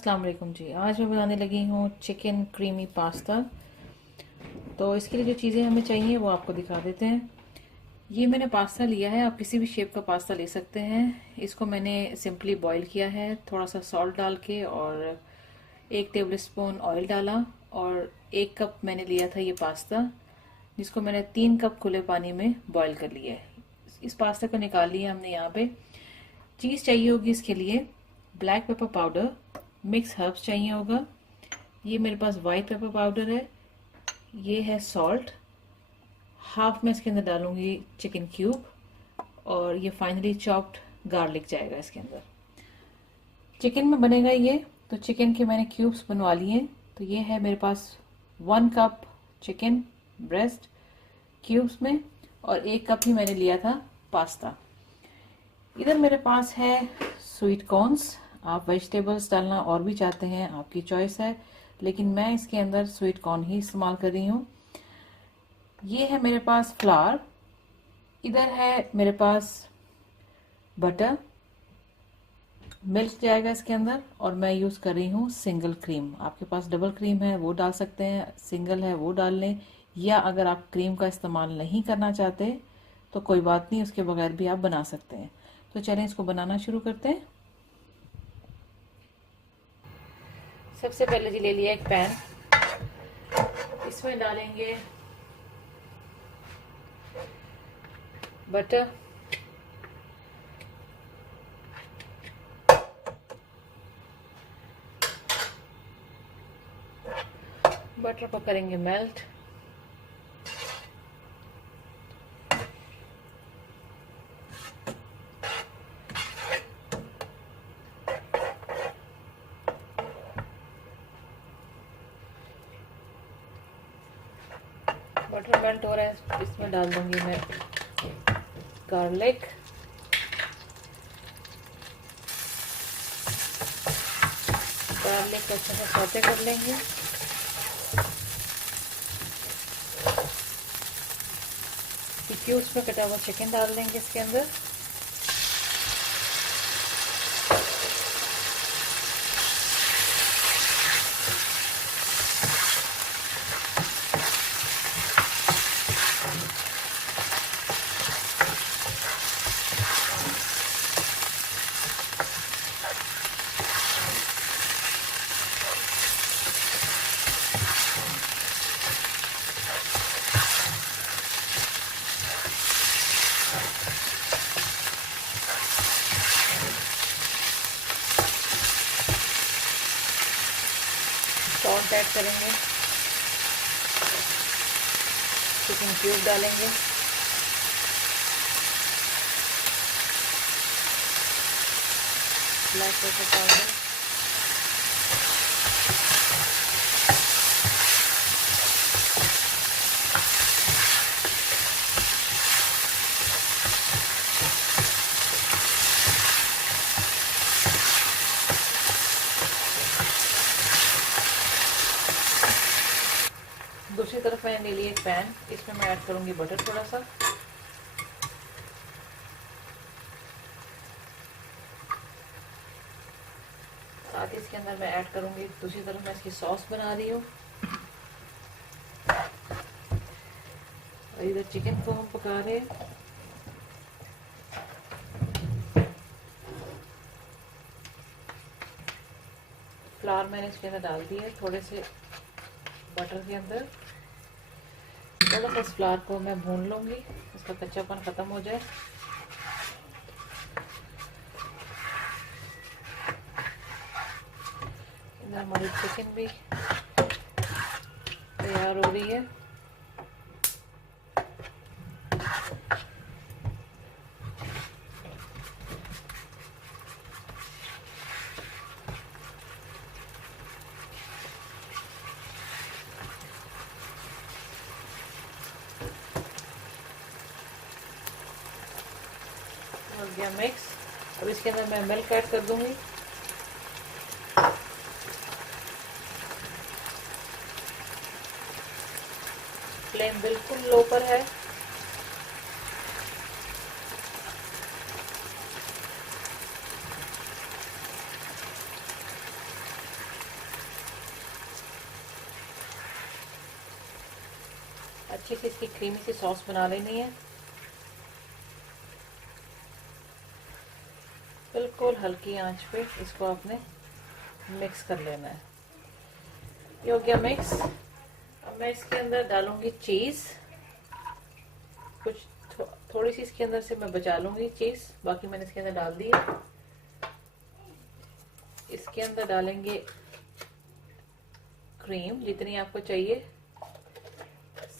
अस्सलाम वालेकुम जी। आज मैं बनाने लगी हूँ चिकन क्रीमी पास्ता। तो इसके लिए जो चीज़ें हमें चाहिए वो आपको दिखा देते हैं। ये मैंने पास्ता लिया है, आप किसी भी शेप का पास्ता ले सकते हैं। इसको मैंने सिंपली बॉईल किया है, थोड़ा सा सॉल्ट डाल के, और 1 टेबल स्पून ऑयल डाला, और 1 कप मैंने लिया था ये पास्ता, जिसको मैंने 3 कप खुले पानी में बॉईल कर लिया है। इस पास्ता को निकाल लिया हमने। यहाँ पे चीज़ चाहिए होगी इसके लिए, black pepper powder, mix herbs चाहिए होगा, ये मेरे पास वाइट पेपर पाउडर है, ये है सॉल्ट, हाफ मैं इसके अंदर डालूंगी चिकन क्यूब, और ये फाइनली चॉप्ड गार्लिक जाएगा इसके अंदर। चिकन में बनेगा ये, तो चिकन के मैंने क्यूब्स बनवा लिए हैं। तो ये है मेरे पास 1 कप चिकन ब्रेस्ट क्यूब्स में, और 1 कप ही मैंने लिया था पास्ता। इधर मेरे पास है स्वीट कॉर्न्स, आप वेजिटेबल्स डालना और भी चाहते हैं, आपकी चॉइस है, लेकिन मैं इसके अंदर स्वीट कॉर्न ही इस्तेमाल कर रही हूँ। ये है मेरे पास फ्लावर, इधर है मेरे पास बटर, मिल्क जाएगा इसके अंदर, और मैं यूज़ कर रही हूँ सिंगल क्रीम। आपके पास डबल क्रीम है वो डाल सकते हैं, सिंगल है वो डाल लें, या अगर आप क्रीम का इस्तेमाल नहीं करना चाहते तो कोई बात नहीं, उसके बगैर भी आप बना सकते हैं। तो चलें इसको बनाना शुरू करते हैं। सबसे पहले जी ले लिया एक पैन, इसमें डालेंगे बटर, बटर को करेंगे मेल्ट। बटर मेल्ट हो रहा है, इसमें डाल दूंगी मैं गार्लिक, गार्लिक को अच्छे से सौते कर लेंगे। क्यूब्स में कटा हुआ चिकन डाल देंगे इसके अंदर, सॉल्ट ऐड करेंगे, चिकन क्यूब डालेंगे, ब्लैक पेपर पाउडर, दूसरी तरफ मैंने ले लिया एक पैन, इसमें मैं ऐड करूंगी बटर थोड़ा सा, साथ ही इसके अंदर मैं ऐड करूंगी, दूसरी तरफ मैं इसकी सॉस बना रही हूँ, और इधर चिकन को हम पका रहे हैं। फ्लावर मैंने इसके अंदर डाल दिया है, थोड़े से बटर के अंदर थोड़ा सा इस फ्लावर को मैं भून लूंगी, इसका कच्चापन खत्म हो जाए। इधर हमारी चिकन भी तैयार हो रही है। हो गया मिक्स, अब इसके अंदर मैं मिल्क ऐड कर दूंगी, फ्लेम बिल्कुल लो पर है। अच्छी सी इसकी क्रीमी सी सॉस बना लेनी है। बिल्कुल हल्की आंच पे इसको आपने मिक्स कर लेना है। ये हो गया मिक्स। अब मैं इसके अंदर डालूंगी चीज़। कुछ थोड़ी सी इसके अंदर से मैं बचा लूंगी चीज़, बाकी मैंने इसके अंदर डाल दी है। इसके अंदर डालेंगे क्रीम जितनी आपको चाहिए,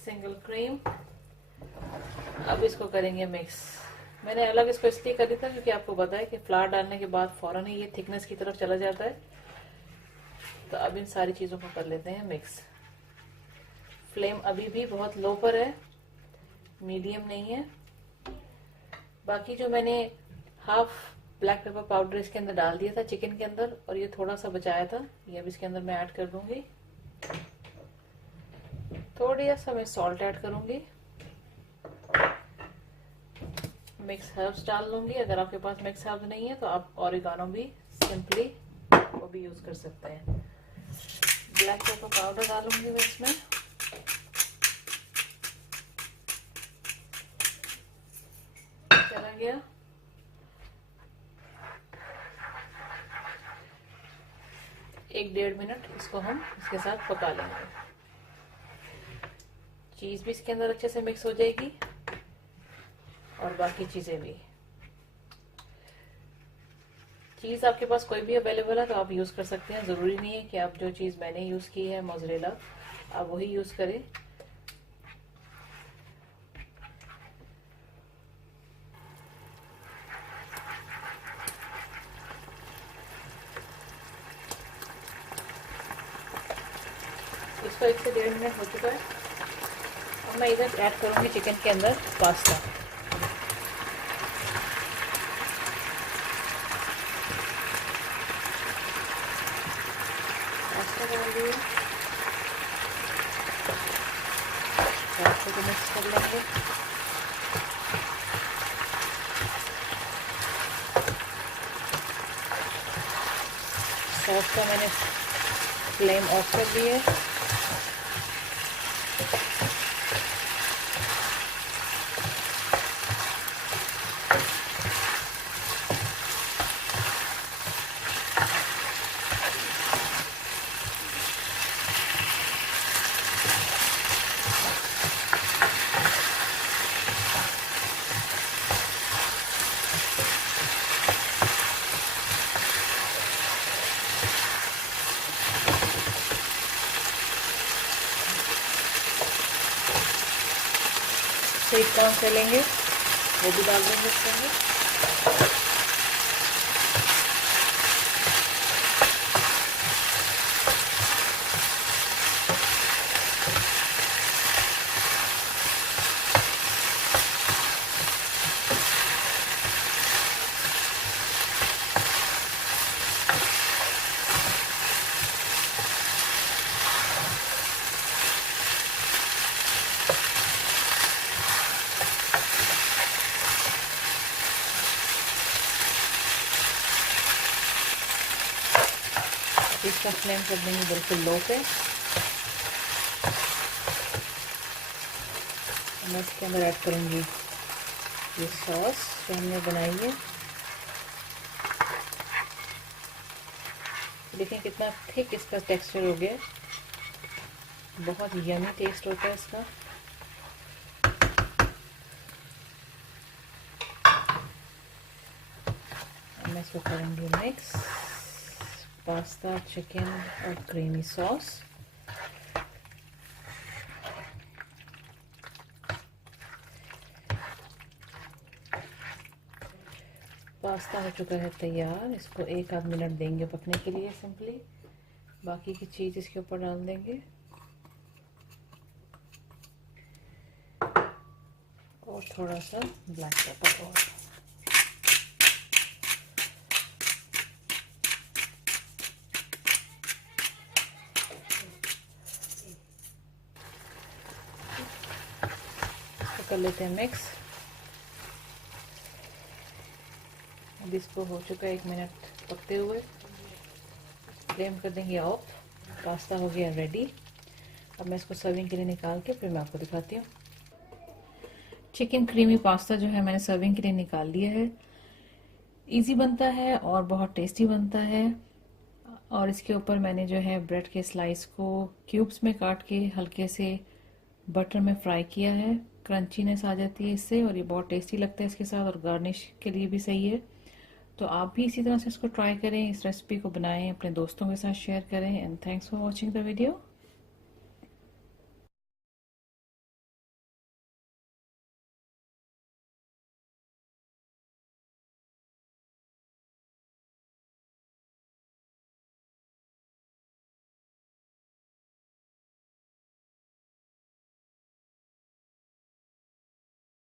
सिंगल क्रीम। अब इसको करेंगे मिक्स। मैंने अलग इसको इसलिए करी था क्योंकि आपको पता है कि फ्लावर डालने के बाद फौरन ही ये थिकनेस की तरफ चला जाता है। तो अब इन सारी चीज़ों को कर लेते हैं मिक्स। फ्लेम अभी भी बहुत लो पर है, मीडियम नहीं है। बाकी जो मैंने हाफ ब्लैक पेपर पाउडर इसके अंदर डाल दिया था चिकन के अंदर, और ये थोड़ा सा बचाया था, ये अब इसके अंदर मैं ऐड कर दूंगी। थोड़ी सा मैं सॉल्ट ऐड करूंगी। मिक्स हर्ब्स डाल लूंगी। अगर आपके पास मिक्स हर्ब्स नहीं है तो आप ऑरिगानो भी सिंपली वो भी यूज कर सकते हैं। ब्लैक पेपर पाउडर डालूंगी मैं इसमें। चला गया। एक 1.5 मिनट इसको हम इसके साथ पका लेंगे। चीज भी इसके अंदर अच्छे से मिक्स हो जाएगी और बाकी चीजें भी। चीज आपके पास कोई भी अवेलेबल है तो आप यूज कर सकते हैं। जरूरी नहीं है कि आप जो चीज मैंने यूज की है मोज़रेला आप वही यूज करें। इसको 1 से 1.5 मिनट हो चुका है। अब मैं इधर ऐड करूंगी चिकन के अंदर पास्ता। पास्ता डाल दिए, पास्ता को मिक्स कर लेंगे। सॉस का मैंने फ्लेम ऑफ कर दी है। स्वीट कॉर्न से लेंगे, वो भी डाल देंगे इसके अंदर। इसका फ्लेम कर देंगे बिल्कुल लो पे। मैं इसके अंदर ऐड करूंगी ये सॉस जो हमने बनाई है। देखिए कितना थिक इसका टेक्सचर हो गया, बहुत यमी टेस्ट होता है इसका। मैं इसको करूंगी मिक्स, पास्ता, चिकन और क्रीमी सॉस। पास्ता हो चुका है तैयार। इसको 1 आध मिनट देंगे पकने के लिए सिंपली। बाकी की चीज इसके ऊपर डाल देंगे और थोड़ा सा ब्लैक पेपर और। कर लेते हैं मिक्स। अब इसको हो चुका है 1 मिनट पकते हुए। फ्लेम कर देंगे ऑफ। पास्ता हो गया रेडी। अब मैं इसको सर्विंग के लिए निकाल के फिर मैं आपको दिखाती हूँ। चिकन क्रीमी पास्ता जो है मैंने सर्विंग के लिए निकाल लिया है। इजी बनता है और बहुत टेस्टी बनता है। और इसके ऊपर मैंने जो है ब्रेड के स्लाइस को क्यूब्स में काट के हल्के से बटर में फ्राई किया है। क्रंचीनेस आ जाती है इससे और ये बहुत टेस्टी लगता है इसके साथ, और गार्निश के लिए भी सही है। तो आप भी इसी तरह से इसको ट्राई करें, इस रेसिपी को बनाएं, अपने दोस्तों के साथ शेयर करें। And thanks for watching the video.